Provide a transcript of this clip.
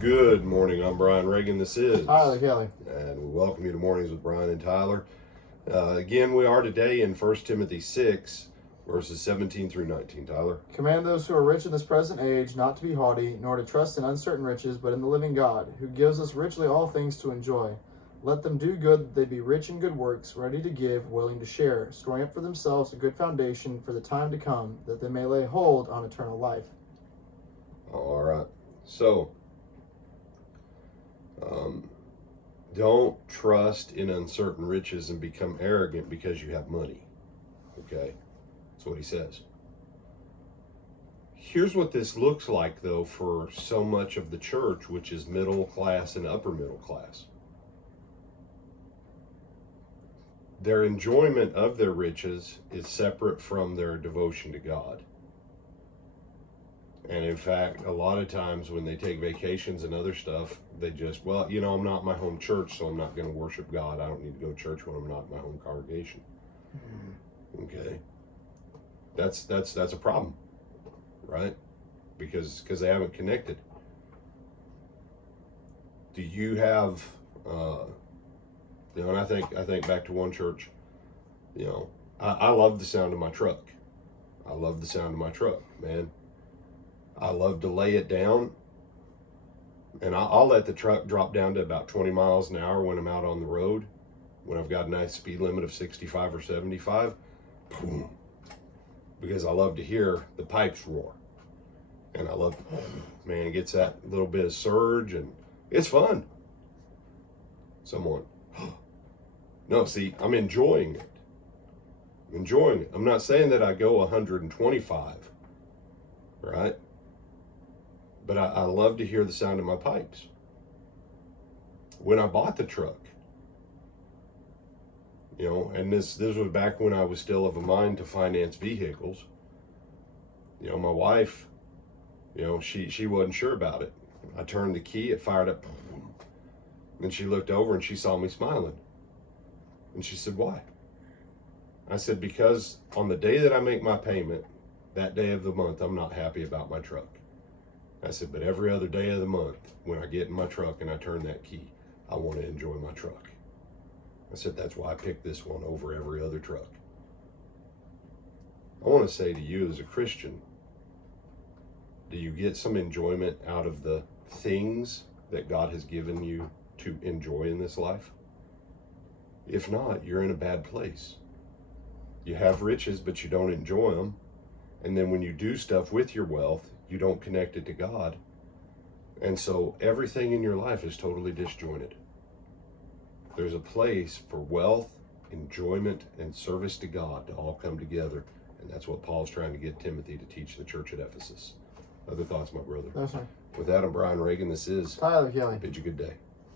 Good morning. I'm Brian Reagan. This is Tyler Kelly. And we welcome you to Mornings with Brian and Tyler. Again, we are today in 1 Timothy 6, verses 17 through 19. Tyler. Command those who are rich in this present age not to be haughty, nor to trust in uncertain riches, but in the living God, who gives us richly all things to enjoy. Let them do good, that they be rich in good works, ready to give, willing to share, storing up for themselves a good foundation for the time to come, that they may lay hold on eternal life. All right. So, don't trust in uncertain riches and become arrogant because you have money. Okay? That's what he says. Here's what this looks like, though, for so much of the church, which is middle class and upper middle class. Their enjoyment of their riches is separate from their devotion to God. And in fact, a lot of times when they take vacations and other stuff, they just, well, I'm not my home church, so I'm not going to worship God. I don't need to go to church when I'm not in my home congregation. Okay. That's a problem, right? Because they haven't connected. Do you have, and I think back to one church, I love the sound of my truck. I love the sound of my truck, man. I love to lay it down, and I'll let the truck drop down to about 20 miles an hour when I'm out on the road, when I've got a nice speed limit of 65 or 75, boom, because I love to hear the pipes roar, and I love, man, it gets that little bit of surge, and it's fun. Someone, no, see, I'm enjoying it. I'm not saying that I go 125, right? But I love to hear the sound of my pipes. When I bought the truck, and this was back when I was still of a mind to finance vehicles. My wife, she wasn't sure about it. I turned the key, it fired up, and she looked over and she saw me smiling. And she said, "Why?" I said, "Because on the day that I make my payment, that day of the month, I'm not happy about my truck." I said, "But every other day of the month, when I get in my truck and I turn that key, I want to enjoy my truck." I said, "That's why I picked this one over every other truck." I want to say to you as a Christian, do you get some enjoyment out of the things that God has given you to enjoy in this life? If not, you're in a bad place. You have riches, but you don't enjoy them. And then when you do stuff with your wealth, you don't connect it to God. And so everything in your life is totally disjointed. There's a place for wealth, enjoyment, and service to God to all come together. And that's what Paul's trying to get Timothy to teach the church at Ephesus. Other thoughts, my brother? No, sir. With that, I'm Brian Reagan. This is Tyler Kelly. Bid you good day.